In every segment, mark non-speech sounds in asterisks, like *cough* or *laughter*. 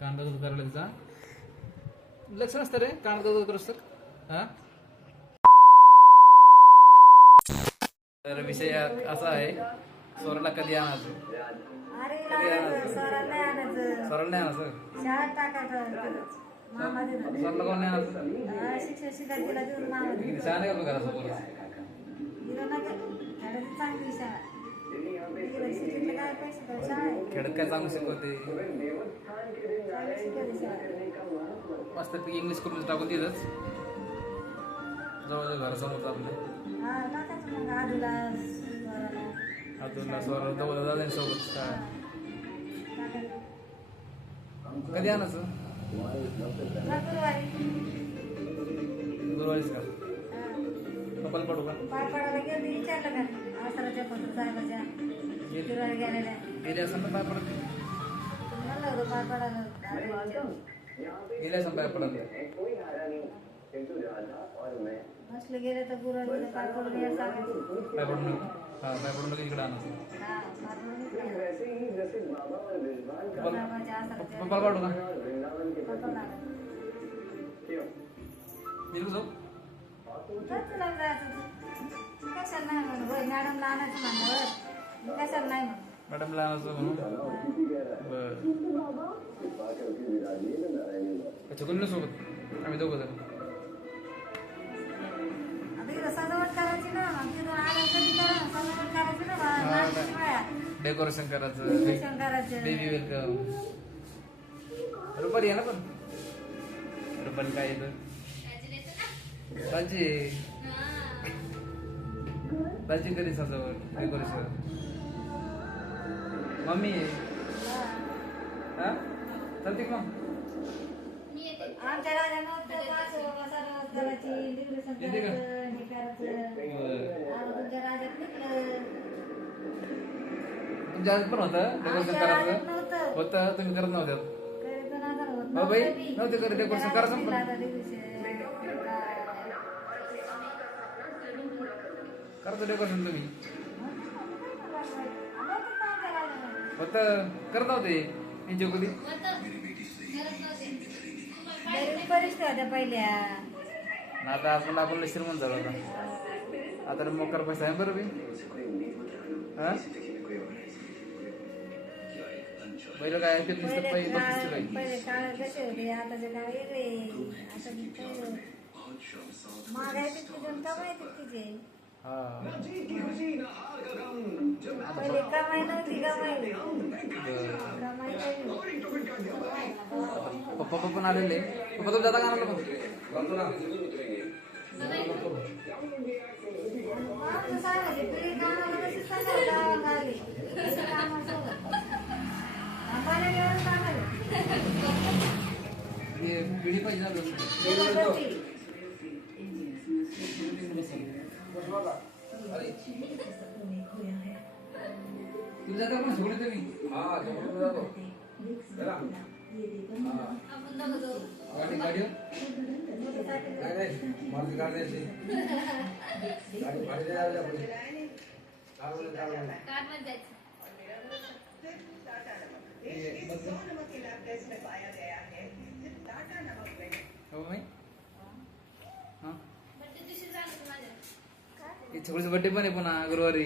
कांदा दूध करायला तिचा लक्ष नसतं रे कांदा दूध करू हा? तर विषय असा आहे स्वराला कधी आणायचं? स्वराला नाही आणायचं. स्वराला कोण नाही आणायचं? का तू घरासमोर शिक्षणाला काय काय चांगलं शिकवते. मस्त इंग्लिश स्कूल टाकून तिथंच जवळजवळ घरासमोर आपले हा. अतुलला स्वर जवळ झाले सोबत. टाकायचं. कधी आणायचं गुरुवारी. गुरुवारीच का. कपाल पडू का विचारलं का? आसराच्या पत्र साहेबाच्या. गुरुवारी गेलेल्या. गेले असं ना पाय पडत म्हणलं होतं पाय पडायला. गेले असं पाय पडत नसले गेले तर गुरुवारी पाय पडून या सांगायचं. पाय पडून नको. हा पाय पडून नको इकडे आणायचं हा, पाय पडून इकडे. साहेबाच्या आसराच्या. कपाल पाडू का पत्र लागायचं. दिलं जाऊ कसं लावून जायचं तू? कशाला नाही म्हणून. होय मॅडमला आणायचं म्हणल्यावर मी कशाला नाही म्हणून मॅडमला आणायचं म्हणून बरं. अच्छा कोणी सोबत? आम्ही दोघं जण. आता इथं सजावट करायची ना मग तिथून आलं कधी करा सजावट करायची ना बा- हा, नाचची वेळा. डेकोरेशन करायचं. डेकोरेशन करायचं बेबी वेलकम रुपाली आहे ना पण. रुपाली काय येतं? राजी राजी कधी सजावट डेकोरेशन मम्मी. हा चालते का आमच्या तुमच्या आज पण होतं डेकोरेशन करायचं? होतं तुम्ही करत नव्हत्या करायचं ना तर होत हो बाई, नव्हतं करत डेकोरेशन करायचं करतो डेकोरेशन तुम्ही? होतं करत नव्हते यांच्या कधी परिस्थिती होत्या पहिल्या आता आपण आपण श्रीमंत झालो आता. आता मोकार पैसा आहे बरं बी. हा? पहिलं काय ते नुसतं पहिले होते? आता ते महागाई तितकी जण कमाई तितकीच आहे हा पहिले कमाई नव्हती कमाई बरं. कमाई कमी. पप्पा पप्पा पण आलेले पप्पा तुम्ही जाता का आणायला पण माणसं सांगायचे, पिढी कामाला ना तसं. तेव्हा कशी? अरे. तुम्ही जाता पण सोडून तुम्ही गाडी गाडीवर हो माई हा छोकडीचा बड्डे पण आहे पुन्हा गुरुवारी.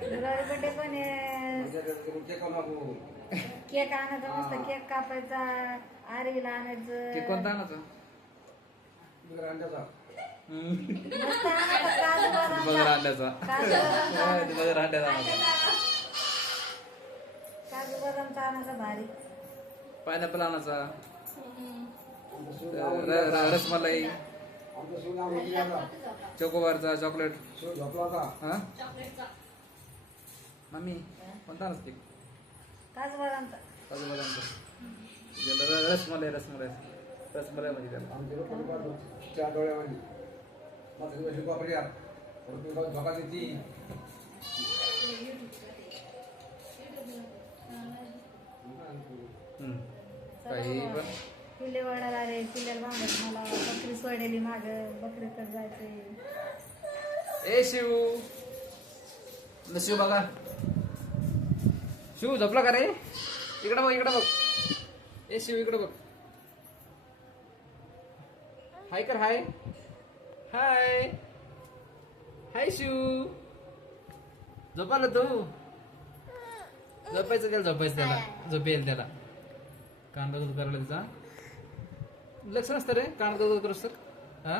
गुरुवारी birthday पण आहे. केक आणायचा मस्त केक कापायचा आरवीला आणायचं. ते कोणता आणायचा? मस्त आणायचा *laughs* काजू बगर अंड्याचा. काजू बदामचा ते बगर अंड्याचा आणायचा. काजू बदामचा आणायचा भारी. पायनॅपल आणायचा. र- र- रसमलाई. चोकोबारचा चॉकलेट. हा? मम्मी कोणता नसते केक काजू बदामचा काजू बदामचा रसमलाई रसमलाई. रसमलाई म्हणजे त्याला हम्म. काही पण. किल्ले वाढायला आले किल्ल्याला भांडत मला बकरी सोडलेली माग बकरी तर ए शिव. शिव बघा. शिव झोपला का रे? इकडं बघ इकडं बघ. ए शिव इकडे बघ. हाय कर हाय. हाय. हाय शिव. झोपाला तू? झोपायचं त्याला झोपायचं त्याला. झोपेल त्याला. कांदा दूध करायला तिचा. लक्ष नसतं रे दूध करूस तर हा?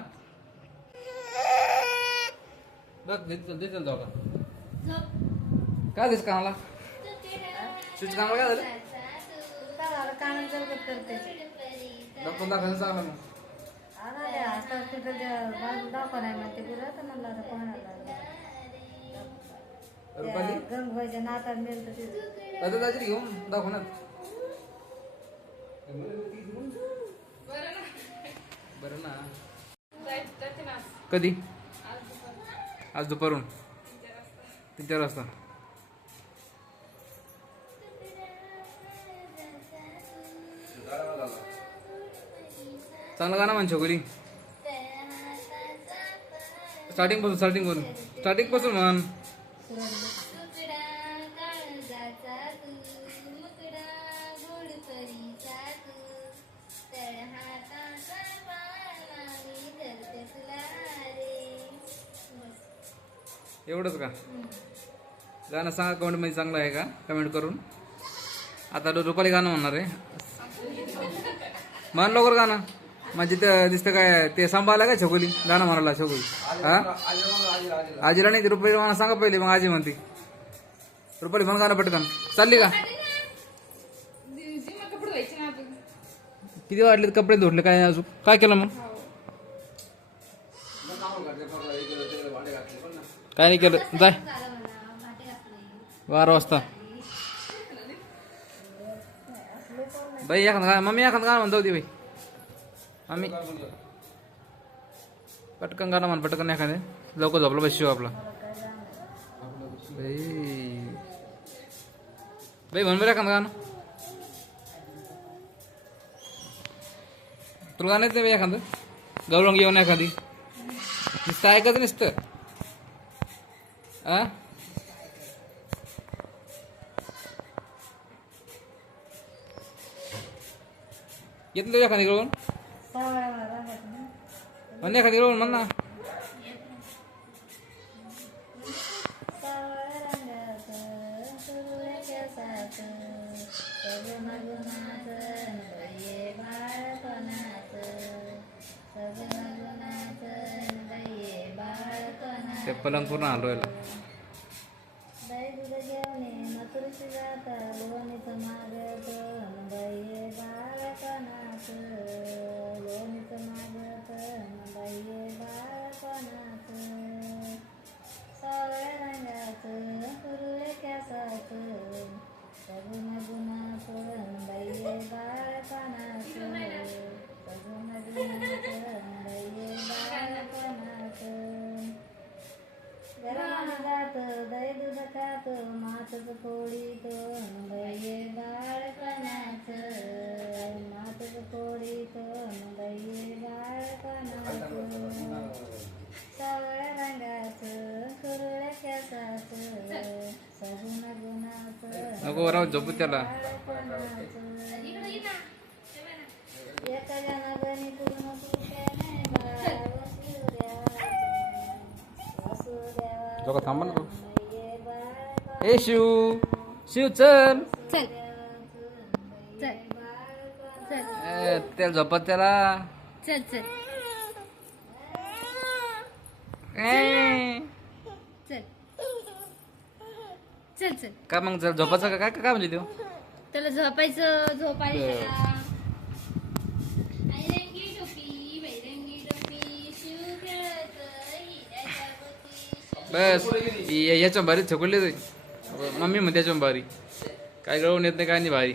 बघ देतो देतो दोघा काय दिस कानाला? तुझ्या कानाला काय झालं? करते. डॉक्टर दाखवायचं चांगलं मग. रुपाली? गंगवायच्या नातात दाजी घेऊन दाखवणार बरं ना कधी? आज दुपारून. तीन चार वाजता. चांगलं गाणं म्हण छोकरी स्टार्टिंगपासून स्टार्टिंग करून स्टार्टिंगपासून म्हण. एवढंच का? गाणं सांगा कमेंटमध्ये चांगलं आहे का? कमेंट करून. आता रुपाली गाणं म्हणणार आहे. म्हण लवकर गाणं. म्हणजे ते दिसतं काय ते सांभाळलं काय छोकली? गाणं म्हणाला छोकली. हा? आजीला नाही रुपाली मला सांगा पहिले मग आजी म्हणते. रुपाली म्हण गाणं पटकन. चालली का? किती वाटले कपडे धुतले? काय अजून? काय केलं मग? काय नाही केलं. जाय. बारा वाजता. बाई एखादं काय मम्मी एखादं गाणं म्हणतो ती बाई. मम्मी. पटकन गाणं म्हण पटकन एखादे. लवकर झोपला बस शिव आपला. बाई. बाई म्हण बरं एखादं गाणं. तुला गाणं येते बाई एखादं. गौरंग येऊन एखादी. नुसतं ऐकायचं नुसतं. आ येत ना एखादी गळून? म्हणजे वेळा म्हण एखादी गळून म्हण ना. सगुण చెప్పాలనుకున్నా నాలుగు రోజులు नको राव झोपू त्याला लोक थांबा ना तू ए शिव शिव चल त्याला झोपत त्याला चल. चल चल चल. का मग चल झोपायचं का? काय काय म्हणजे तो? त्याला झोपायचं झोपायला त्याला. रंगी टोपी बैरंगी टोपी शिव खेळत हिऱ्याच्या भोवती. बस य- याच्या भारी छकुले मम्मी म्हणते याच्या भारी. काय गळून येत नाही काय नाही भारी.